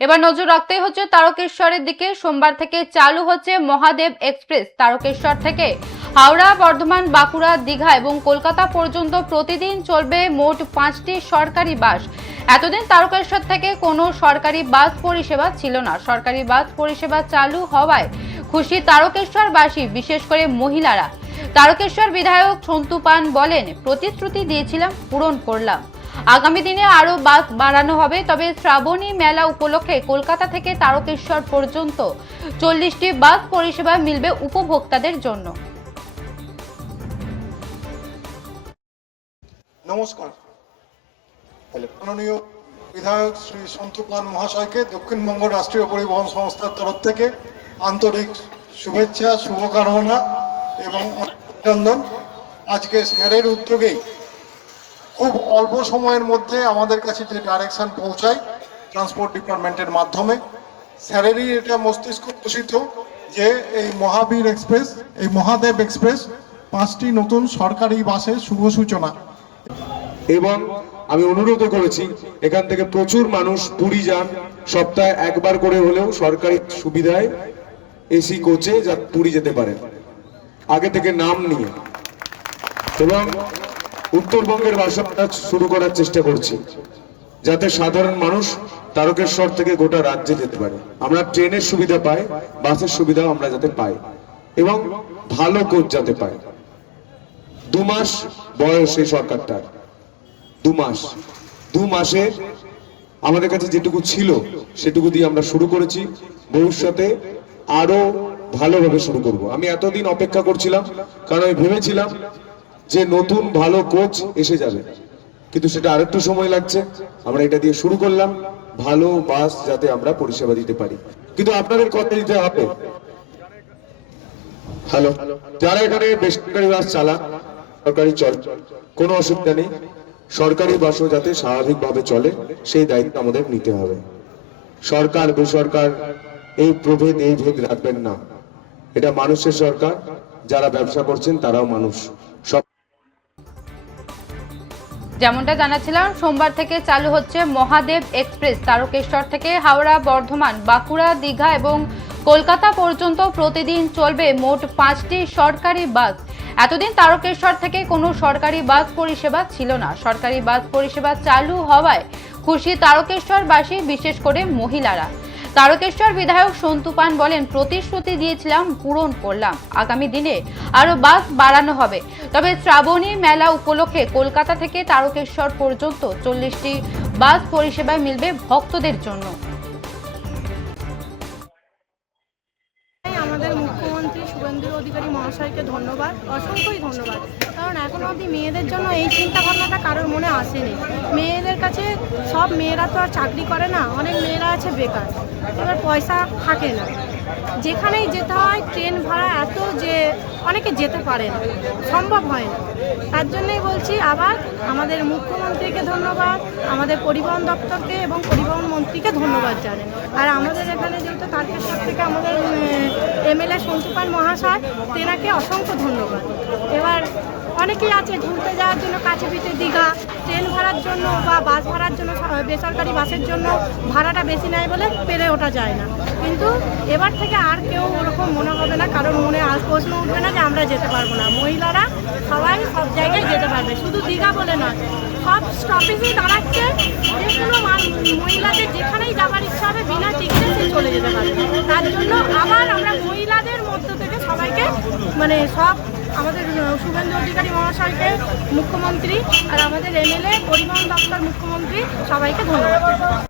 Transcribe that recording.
এবার নজর রাখতেই হচ্ছে তারকেশ্বরের দিকে। সোমবার থেকে চালু হচ্ছে মহাদেব এক্সপ্রেস। তারকেশ্বর থেকে হাওড়া, বর্ধমান, বাঁকুড়া, দীঘা এবং কলকাতা পর্যন্ত প্রতিদিন চলবে মোট 5টি সরকারি বাস। এতদিন তারকেশ্বর থেকে কোনো সরকারি বাস পরিষেবা ছিল না। সরকারি বাস পরিষেবা চালু হওয়ায় খুশি তারকেশ্বরবাসী, বিশেষ করে মহিলারা। তারকেশ্বর বিধায়ক সন্তু পান বলেন, প্রতিশ্রুতি দিয়েছিলাম, পূরণ করলাম। আগামী দিনে আরো বাস বাড়ানো হবে। তবে শ্রাবণী মেলা উপলক্ষে কলকাতা থেকে তারকেশ্বর পর্যন্ত 40টি বাস পরিষেবা মিলবে উপভোক্তাদের জন্য। নমস্কার। মাননীয় বিধায়ক শ্রী সন্তু পান মহাশয়কে দক্ষিণবঙ্গ রাষ্ট্রীয় পরিবহন সংস্থার তরফ থেকে আন্তরিক শুভেচ্ছা, শুভকামনা এবং অভিনন্দন। আজকে স্যারের উদ্যোগেই খুব অল্প সময়ের মধ্যে আমাদের কাছে যে ডাইরেকশন পৌঁছায় ট্রান্সপোর্ট ডিপার্টমেন্টের মাধ্যমে, স্যারেরই এটা মস্তিষ্ক পোষিত যে এই মহাবীর এক্সপ্রেস, এই মহাদেব এক্সপ্রেস 5টি নতুন সরকারি বাসের শুভ সূচনা। এবং আমি অনুরোধ করেছি এখান থেকে প্রচুর মানুষ পুরী যান, সপ্তাহে একবার করে হলেও সরকারি সুবিধায় এসি কোচে যা পুরী যেতে পারেন আগে থেকে নাম নিয়ে। এবং উত্তরবঙ্গের বাস শুরু করার চেষ্টা করছি যাতে সাধারণ মানুষ তারকেশ্বর থেকে গোটা রাজ্যে যেতে পারে। আমরা ট্রেনের সুবিধা পাই, বাসের সুবিধাও আমরা যাতে পাই এবং ভালো কোচ যাতে পাই। 2 মাস বয়স এই সরকারটার, 2 মাসে আমাদের কাছে যেটুকু ছিল সেটুকু দিয়ে আমরা শুরু করেছি। ভবিষ্যতে আরো ভালোভাবে শুরু করব। আমি এতদিন অপেক্ষা করছিলাম কারণ আমি ভেবেছিলাম যে নতুন ভালো কোচ এসে যাবে, কিন্তু সেটা আরেকটু সময় লাগছে। আমরা এটা দিয়ে শুরু করলাম, ভালো বাস যাতে আমরা পরিষেবা দিতে পারি। কিন্তু আপনাদের কথা দিতে হবে। হ্যালো, যারা এখানে বেসরকারি বাস চালান, সরকারি চল, কোনো অসুবিধা নেই। সরকারি বাসও যাতে স্বাভাবিকভাবে চলে সেই দায়িত্ব আমাদের নিতে হবে। সরকার বেসরকার এই প্রভেদ, এই ভেদ রাখবেন না। এটা মানুষের সরকার, যারা ব্যবসা করছেন তারাও মানুষ। যেমনটা জানাচ্ছিলাম, সোমবার থেকে চালু হচ্ছে মহাদেব এক্সপ্রেস। তারকেশ্বর থেকে হাওড়া, বর্ধমান, বাঁকুড়া, দীঘা এবং কলকাতা পর্যন্ত প্রতিদিন চলবে মোট 5টি সরকারি বাস। এতদিন তারকেশ্বর থেকে কোনো সরকারি বাস পরিষেবা ছিল না। সরকারি বাস পরিষেবা চালু হওয়ায় খুশি তারকেশ্বরবাসী, বিশেষ করে মহিলারা। তারকেশ্বর বিধায়ক সন্তু পান বলেন, প্রতিশ্রুতি দিয়েছিলাম, পূরণ করলাম। আগামী দিনে আরো বাস বাড়ানো হবে। তবে শ্রাবণী মেলা উপলক্ষে কলকাতা থেকে তারকেশ্বর পর্যন্ত 40টি বাস পরিষেবা মিলবে ভক্তদের জন্য। আমাদের মুখ্যমন্ত্রী শুভেন্দু অধিকারী মহাশয়কে ধন্যবাদ, অসংখ্যই ধন্যবাদ। কারণ এখনো অবধি মেয়েদের জন্য এই চিন্তা ভাবনাটা কারোর মনে আসেনি। মেয়েদের কাছে, সব মেয়েরা তো আর চাকরি করে না, অনেক মেয়েরা আছে বেকার, এবার পয়সা থাকে না, যেখানেই যেতে হয় ট্রেন ভাড়া এত যে অনেকে যেতে পারে না, সম্ভব হয় না। তার জন্যই বলছি আবার আমাদের মুখ্যমন্ত্রীকে ধন্যবাদ, আমাদের পরিবহন দপ্তরকে এবং পরিবহন মন্ত্রীকে ধন্যবাদ জানাই। আর আমাদের এখানে যেহেতু তারকেশ্বর থেকে আমাদের এমএলএ সন্তু পান মহাশয়, তেনাকে অসংখ্য ধন্যবাদ। এবার অনেকেই আছে ঘুরতে যাওয়ার জন্য কাছে পিঠে দীঘা, ট্রেন ভাড়ার জন্য বা বাস ভাড়ার জন্য, বেসরকারি বাসের জন্য ভাড়াটা বেশি নেয় বলে পেরে ওঠা যায় না। কিন্তু এবার থেকে আর কেউ ওরকম মনে হবে না, কারণ মনে আর প্রশ্ন উঠবে না যে আমরা যেতে পারবো না। মহিলারা সবাই সব জায়গায় যেতে পারবে, শুধু দীঘা বলে নয়, সব স্টপেজেই দাঁড়াচ্ছে। যে কোনো মহিলাদের যেখানেই যাবার ইচ্ছা হবে বিনা টিকিটে সে চলে যেতে পারবে। তার জন্য আবার আমরা মহিলাদের মধ্য থেকে সবাইকে, মানে সব আমাদের শুভেন্দু অধিকারী মহাশয়কে, মুখ্যমন্ত্রী আর আমাদের এমএলএ, পরিবহন দপ্তর মুখ্যমন্ত্রী, সবাইকে ধন্যবাদ।